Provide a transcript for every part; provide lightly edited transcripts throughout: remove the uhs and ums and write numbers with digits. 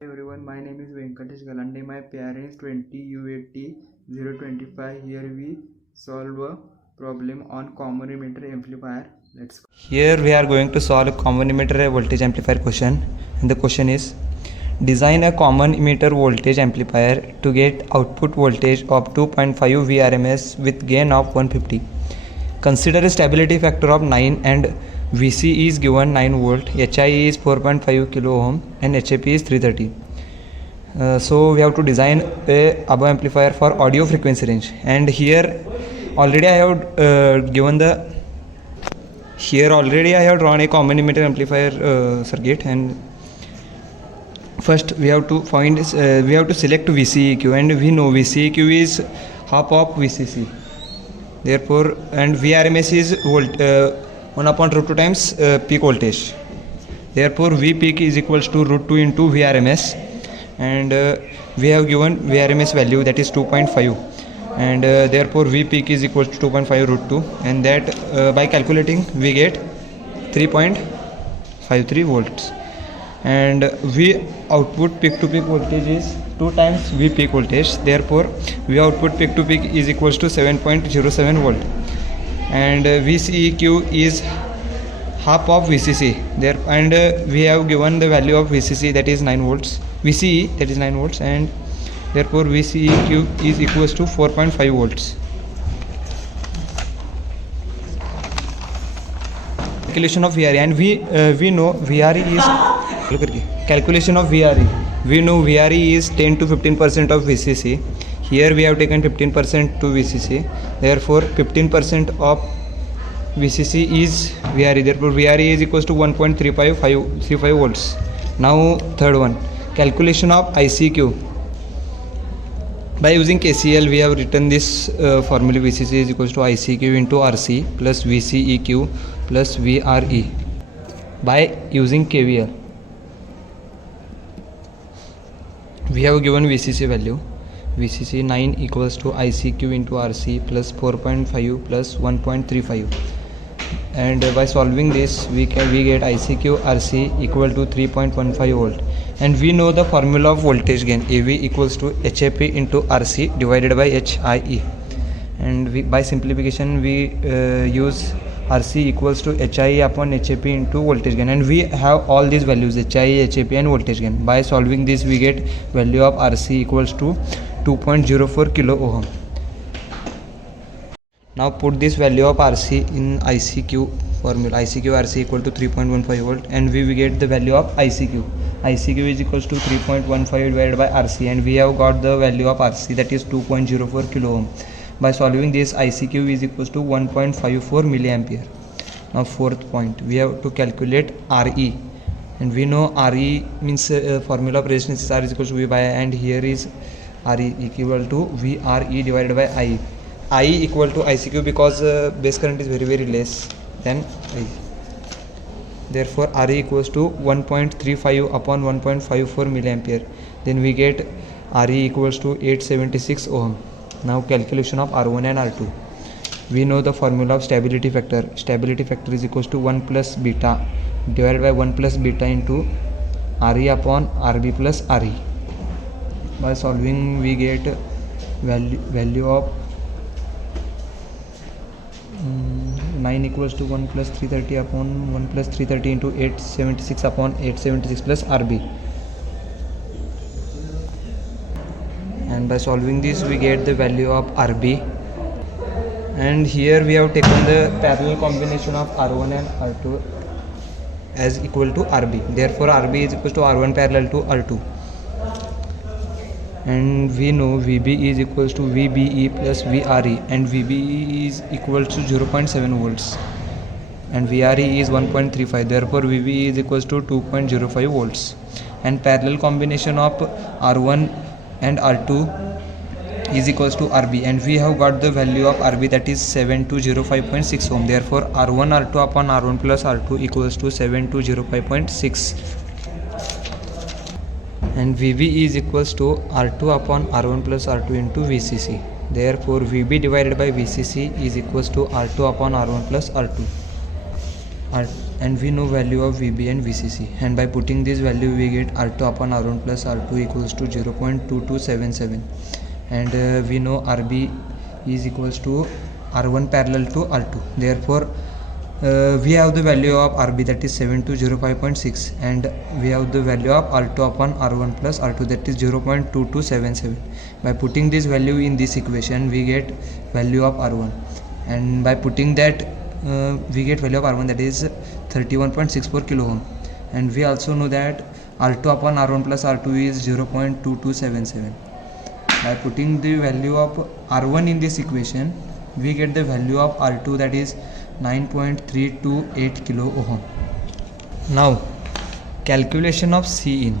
Hey everyone, my name is Venkatesh Galande. My parents 20 UAT 025. Here we solve a problem on common emitter amplifier. Let's go. Here we are going to solve a common emitter voltage amplifier question, and the question is: design a common emitter voltage amplifier to get output voltage of 2.5 Vrms with gain of 150. Consider a stability factor of 9 and Vc is given 9 volt, HI is 4.5 kilo ohm and HAP is 330. So we have to design a above amplifier for audio frequency range, and here already I have drawn a common emitter amplifier circuit. And first we have to select VCEQ, and we know VCEQ is half of VCC. Therefore, and Vrms is 1 upon root 2 times peak voltage. Therefore, V peak is equals to root 2 into Vrms, and we have given Vrms value, that is 2.5, and therefore V peak is equals to 2.5 root 2, and that by calculating we get 3.53 volts. And V output peak to peak voltage is 2 times V peak voltage. Therefore, V output peak to peak is equals to 7.07 volt, and VCEQ is half of VCC there, and we have given the value of VCC, that is 9 volts, VCE, that is 9 volts, and therefore VCEQ is equals to 4.5 volts. Calculation of VRE, and we know VRE is calculation of VRE. We know VRE is 10 to 15% of VCC. Here we have taken 15% to VCC. Therefore, 15% of VCC is VRE. Therefore, VRE is equals to 1.35 volts. Now, third one, calculation of ICQ. By using KCL, we have written this formula: VCC is equals to ICQ into RC plus VCEQ plus VRE. By using KVL, we have given VCC value. VCC 9 equals to ICQ into RC plus 4.5 plus 1.35, and by solving this we get ICQ RC equal to 3.15 volt, and we know the formula of voltage gain: AV equals to HAP into RC divided by HIE, and by simplification we use RC equals to HIE upon HAP into voltage gain, and we have all these values: HIE, HAP and voltage gain. By solving this we get value of RC equals to 2.04 kilo ohm. Now put this value of RC in ICQ formula: ICQ RC equal to 3.15 volt, and we get the value of ICQ. ICQ is equals to 3.15 divided by RC, and we have got the value of RC, that is 2.04 kilo ohm. By solving this, ICQ is equals to 1.54 milliampere. Now fourth point, we have to calculate RE, and we know RE means formula of resistance is R is equals to V by I, and here is RE equal to VRE divided by I. I equal to ICQ because base current is very less than I. Therefore, RE equals to 1.35 upon 1.54 milliampere. Then we get RE equals to 876 ohm. Now calculation of R1 and R2. We know the formula of stability factor. Stability factor is equals to 1 plus beta divided by 1 plus beta into RE upon RB plus RE. By solving we get value of 9 equals to 1 plus 330 upon 1 plus 330 into 876 upon 876 plus RB. And by solving this we get the value of RB, and here we have taken the parallel combination of R1 and R2 as equal to RB. Therefore, RB is equal to R1 parallel to R2, and we know VB is equals to VBE plus VRE, and VBE is equal to 0.7 volts and VRE is 1.35. Therefore, VBE is equals to 2.05 volts, and parallel combination of R1 and R2 is equals to RB, and we have got the value of RB, that is 7205.6 ohm. Therefore, R1 R2 upon R1 plus R2 equals to 7205.6, and VB is equals to R2 upon R1 plus R2 into VCC. Therefore, VB divided by VCC is equals to R2 upon R1 plus R2. and we know value of VB and VCC, and by putting this value we get R2 upon R1 plus R2 equals to 0.2277, and we know RB is equals to R1 parallel to R2. Therefore we have the value of RB, that is 7205.6, and we have the value of R2 upon R1 plus R2, that is 0.2277. By putting this value in this equation we get value of R1, and by putting that we get value of R1, that is 31.64 kilo ohm, and we also know that R2 upon R1 plus R2 is 0.2277. By putting the value of R1 in this equation we get the value of R2, that is 9.328 kilo ohm. Now calculation of C in.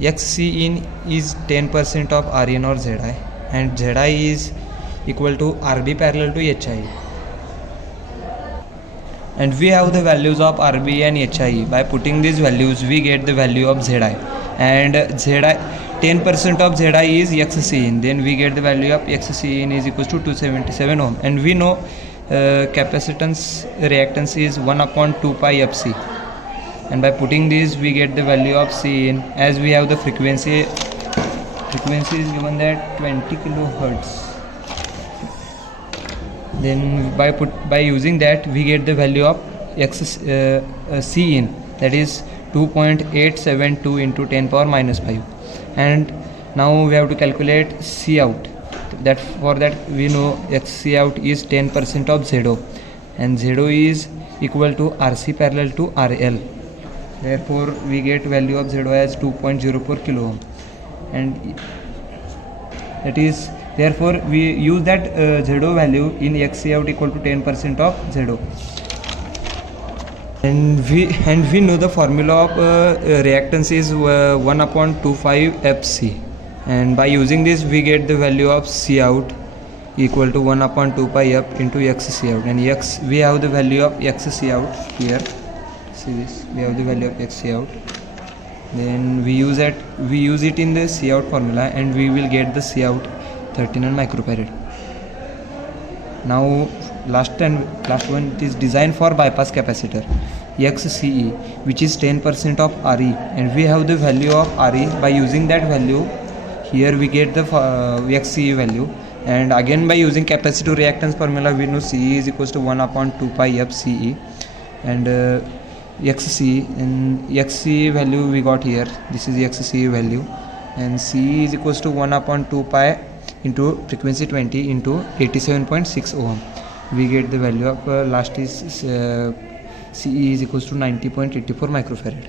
XC in is 10% of RN or ZI, and ZI is equal to RB parallel to HI, and we have the values of RB and HI. By putting these values we get the value of ZI, and ZI 10% of ZI is XC in, then we get the value of XC in is equals to 277 ohm, and we know capacitance reactance is 1 upon 2 pi FC, and by putting this we get the value of C in, as we have the frequency is given that 20 kilohertz. Then by using that we get the value of C in, that is 2.872 into 10 power minus 5, and now we have to calculate C out. That for that we know XC out is 10% of ZO, and ZO is equal to RC parallel to RL. Therefore we get value of ZO as 2.04 kilo ohm, and that is, therefore we use that ZO value in XC out equal to 10% of ZO, and we know the formula of reactance is 1 upon 25 FC, and by using this we get the value of C out equal to 1 upon 2 pi f into XC out, and we have the value of XC out here. See this, we have the value of XC out, then we use it in the C out formula, and we will get the C out 39 microfarad. Now last one is design for bypass capacitor XCE, which is 10% of RE, and we have the value of RE. By using that value here we get the XCE value, and again by using capacitive reactance formula we know CE is equals to 1 upon 2 pi FCE, and XCE, and XCE value we got here, this is the XCE value, and CE is equals to 1 upon 2 pi into frequency 20 into 87.6 ohm. We get the value of last is CE is equals to 90.84 microfarad.